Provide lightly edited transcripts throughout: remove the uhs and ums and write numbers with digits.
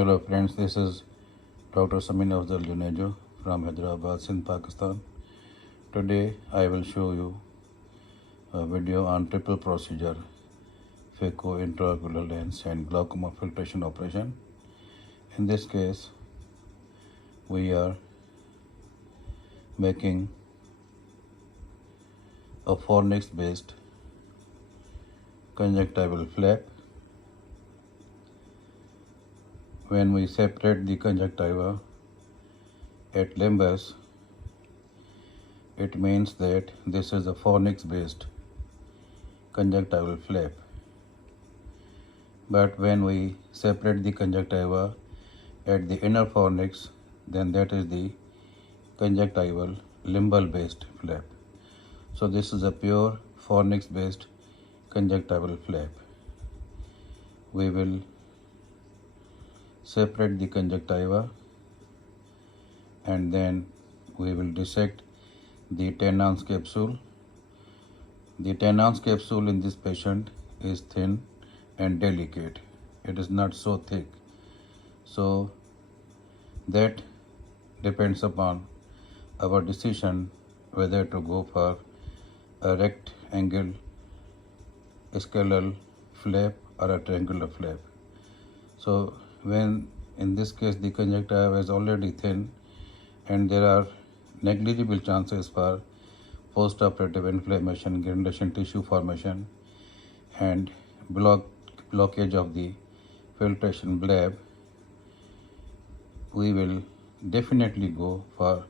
Hello friends, this is Dr. Samin Afzal Junejo from Hyderabad, Sindh, Pakistan. Today I will show you a video on triple procedure, Phaco intraocular lens and glaucoma filtration operation. In this case, we are making a fornix based conjunctival flap. When we separate the conjunctiva at limbus, it means that this is a fornix based conjunctival flap. But when we separate the conjunctiva at the inner fornix, then that is the conjunctival limbal based flap. So this is a pure fornix based conjunctival flap. We will separate the conjunctiva and then we will dissect the 10 ounce capsule. The 10 ounce capsule in this patient is thin and delicate. It is not so thick. So that depends upon our decision whether to go for a rectangle scalal flap or a triangular flap. So when in this case the conjunctiva is already thin and there are negligible chances for post-operative inflammation, granulation tissue formation and blockage of the filtration bleb, we will definitely go for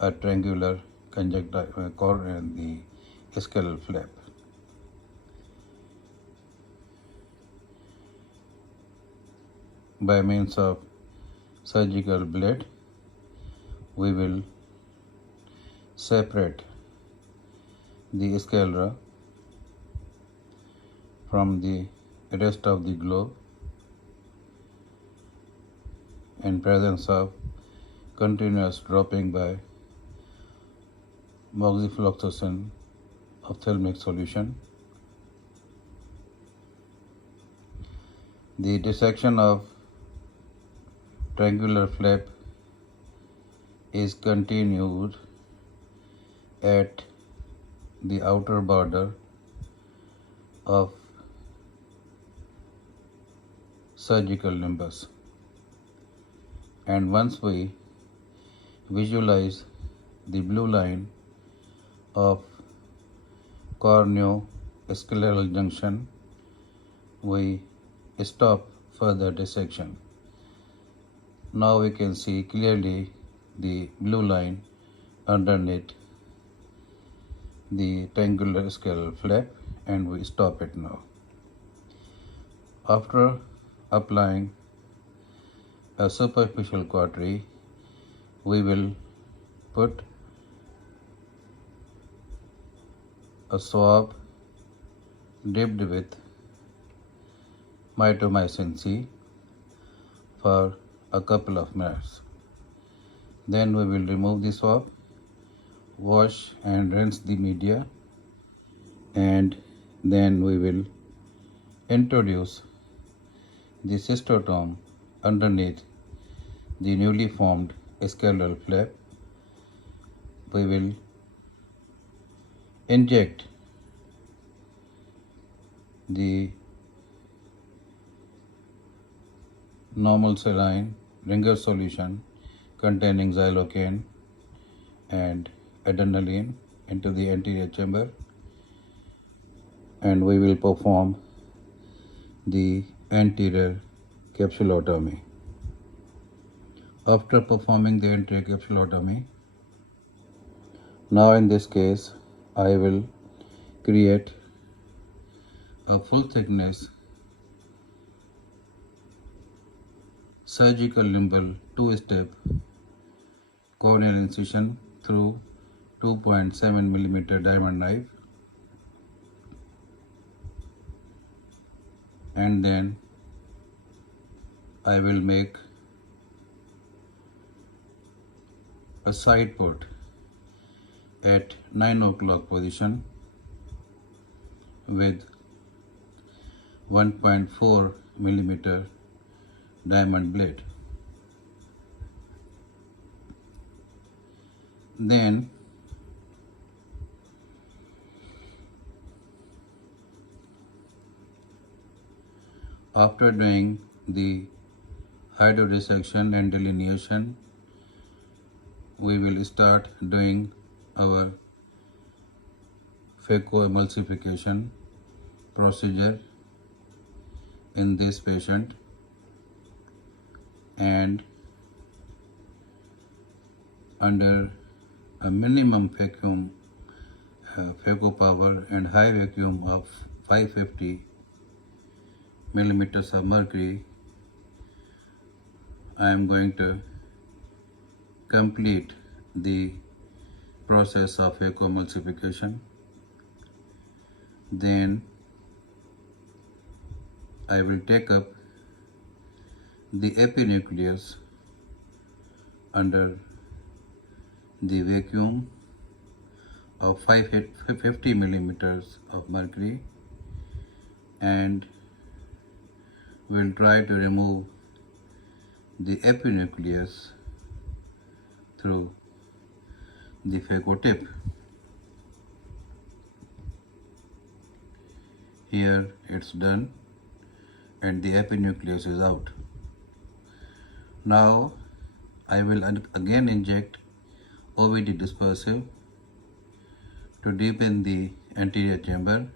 a triangular conjunctiva and the scalal flap. By means of surgical blade, we will separate the sclera from the rest of the globe in presence of continuous dropping by moxifloxacin ophthalmic solution. The dissection of triangular flap is continued at the outer border of surgical limbus, and once we visualize the blue line of corneo-scleral junction, we stop further dissection. Now we can see clearly the blue line underneath the triangular scalal flap, and we stop it now. After applying a superficial cautery, we will put a swab dipped with mitomycin C for a couple of minutes. Then we will remove the swab, wash and rinse the media, and then we will introduce the cystotome underneath the newly formed scalal flap. We will inject the normal saline ringer solution containing xylocaine and adrenaline into the anterior chamber, and we will perform the anterior capsulotomy. After performing the anterior capsulotomy, now in this case I will create a full thickness surgical limbal two-step corneal incision through 2.7 mm diamond knife, and then I will make a side put at 9 o'clock position with 1.4 millimeter diamond blade. Then after doing the hydrodissection and delineation, we will start doing our Phaco emulsification procedure in this patient, and under a minimum vacuum Phaco power and high vacuum of 550 millimeters of mercury, I am going to complete the process of Phaco emulsification. Then I will take up the epinucleus under the vacuum of 550 millimeters of mercury and will try to remove the epinucleus through the Phaco tip. Here it's done and the epinucleus is out. Now I will again inject OVD dispersive to deepen the anterior chamber,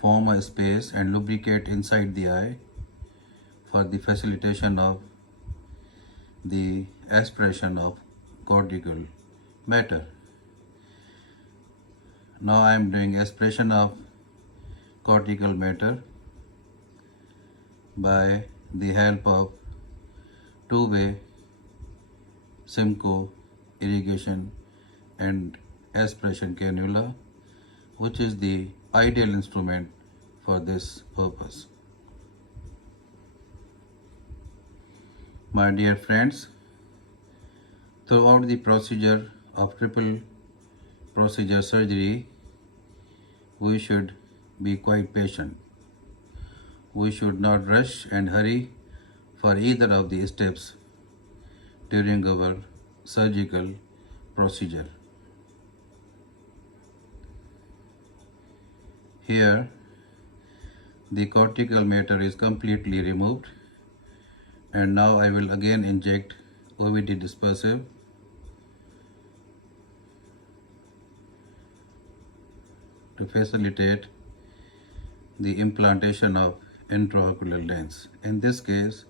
form a space and lubricate inside the eye for the facilitation of the aspiration of cortical matter. Now I am doing aspiration of cortical matter by the help of two-way Simcoe irrigation and aspiration cannula, which is the ideal instrument for this purpose. My dear friends, throughout the procedure of triple procedure surgery, we should be quite patient. We should not rush and hurry for either of the steps during our surgical procedure. Here, the cortical matter is completely removed, and now I will again inject OVD dispersive to facilitate the implantation of intraocular lens. In this case,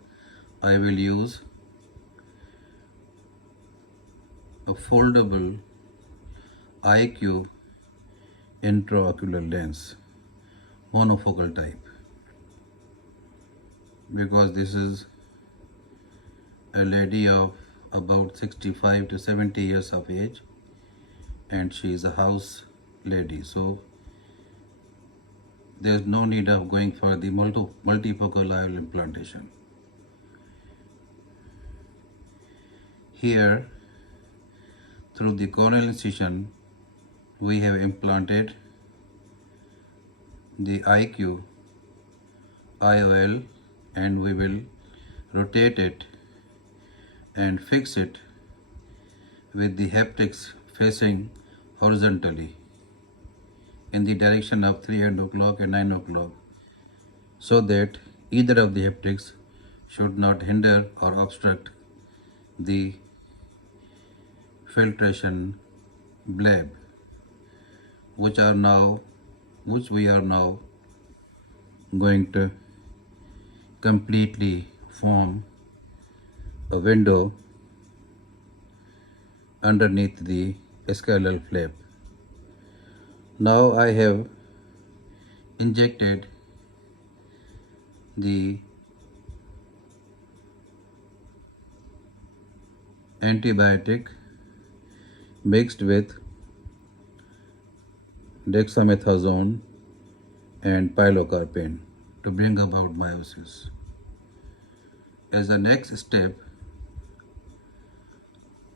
I will use a foldable IQ intraocular lens, monofocal type, because this is a lady of about 65 to 70 years of age and she is a house lady, so there is no need of going for the multifocal IOL implantation. Here, through the corneal incision, we have implanted the IQ IOL and we will rotate it and fix it with the haptics facing horizontally in the direction of 3 o'clock and 9 o'clock, so that either of the haptics should not hinder or obstruct the filtration bleb, which we are now going to completely form a window underneath the scleral flap. Now I have injected the antibiotic mixed with dexamethasone and pilocarpine to bring about meiosis. As the next step,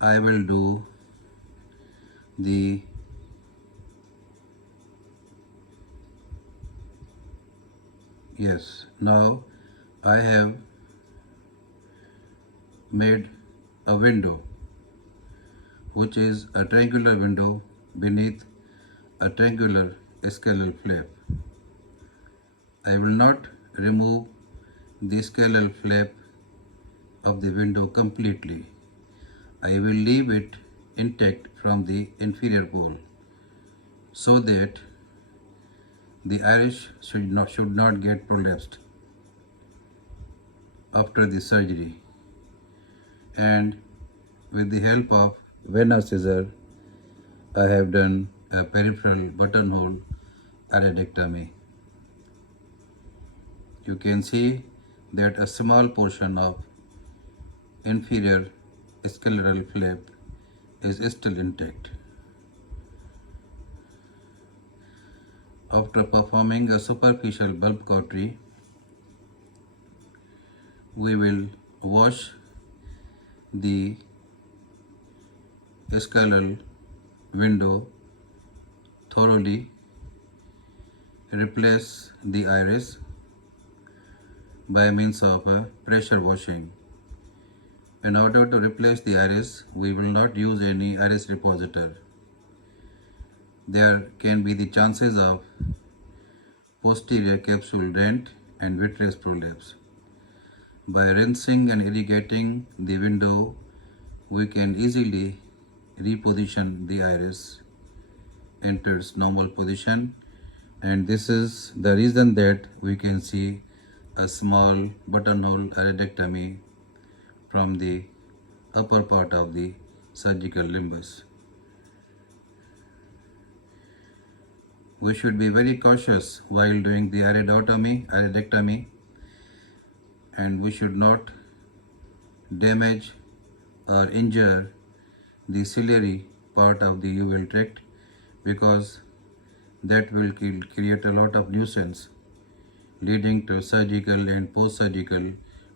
I will do the now I have made a window, which is a triangular window beneath a triangular scalal flap. I will not remove the scalal flap of the window completely. I will leave it intact from the inferior pole so that the iris should not get prolapsed after the surgery. And with the help of vena scissor, I have done a peripheral buttonhole iridectomy. You can see that a small portion of inferior scleral flap is still intact. After performing a superficial bulb cautery, we will wash the scleral window thoroughly, replace the iris by means of a pressure washing. In order to replace the iris, we will not use any iris repositor. There can be the chances of posterior capsule rent and vitreous prolapse. By rinsing and irrigating the window, we can easily reposition the iris enters normal position, and this is the reason that we can see a small buttonhole iridectomy from the upper part of the surgical limbus. We should be very cautious while doing the iridectomy, and we should not damage or injure the ciliary part of the UVL tract, because that will create a lot of nuisance, leading to surgical and post-surgical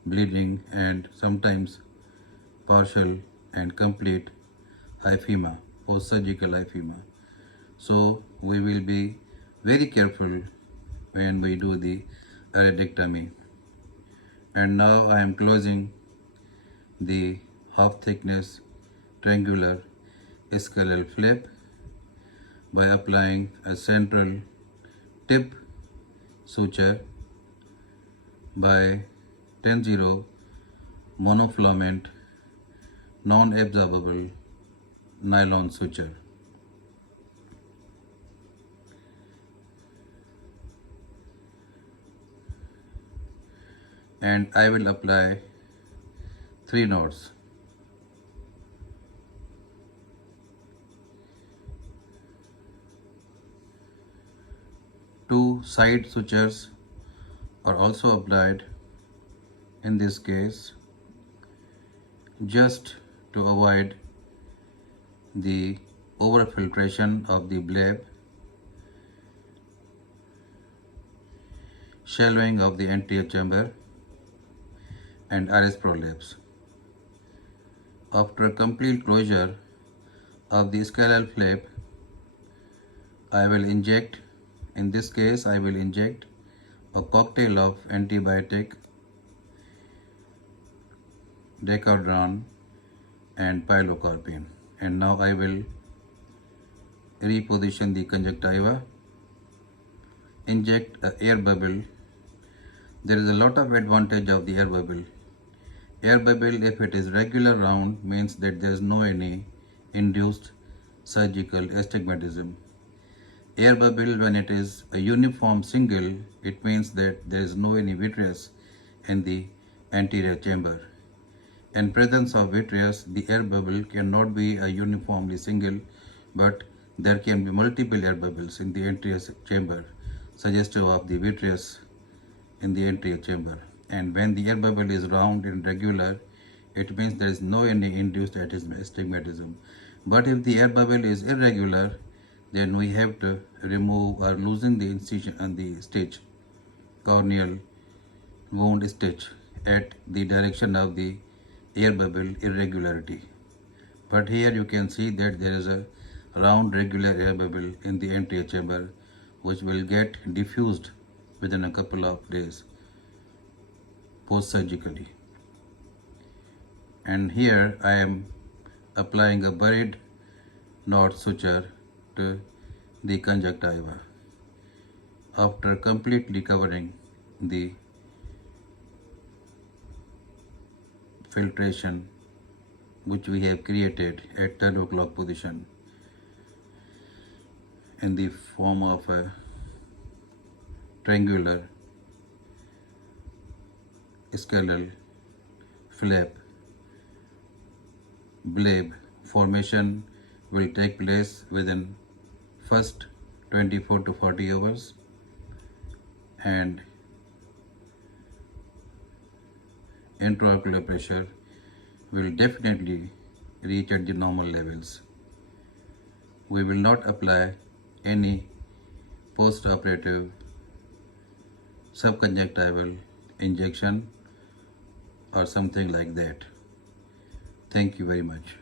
bleeding and sometimes partial and complete hyphema, post-surgical hyphema. So we will be very careful when we do the iridectomy. And now I am closing the half thickness triangular scalal flap by applying a central tip suture by 10-0 monofilament non-absorbable nylon suture. And I will apply 3 knots. Two side sutures are also applied in this case, just to avoid the overfiltration of the bleb, shallowing of the anterior chamber, and iris prolapse. After complete closure of the scalal flap, I will inject, in this case I will inject a cocktail of antibiotic, Decadron and pilocarpine. And now I will reposition the conjunctiva, inject a air bubble. There is a lot of advantage of the air bubble. Air bubble, if it is regular round, means that there is no any induced surgical astigmatism. Air bubble, when it is a uniform single, it means that there is no any vitreous in the anterior chamber. In presence of vitreous, the air bubble cannot be a uniformly single, but there can be multiple air bubbles in the anterior chamber, suggestive of the vitreous in the anterior chamber. And when the air bubble is round and regular, it means there is no any induced astigmatism. But if the air bubble is irregular, then we have to remove or loosen the incision and the stitch, corneal wound stitch, at the direction of the air bubble irregularity. But here you can see that there is a round regular air bubble in the anterior chamber, which will get diffused within a couple of days post-surgically. And here I am applying a buried knot suture to the conjunctiva after completely covering the filtration which we have created at 12 o'clock position in the form of a triangular scalal flap blade formation will take place within first 24 to 40 hours, and intraocular pressure will definitely reach at the normal levels. We will not apply any post-operative subconjunctival injection or something like that. Thank you very much.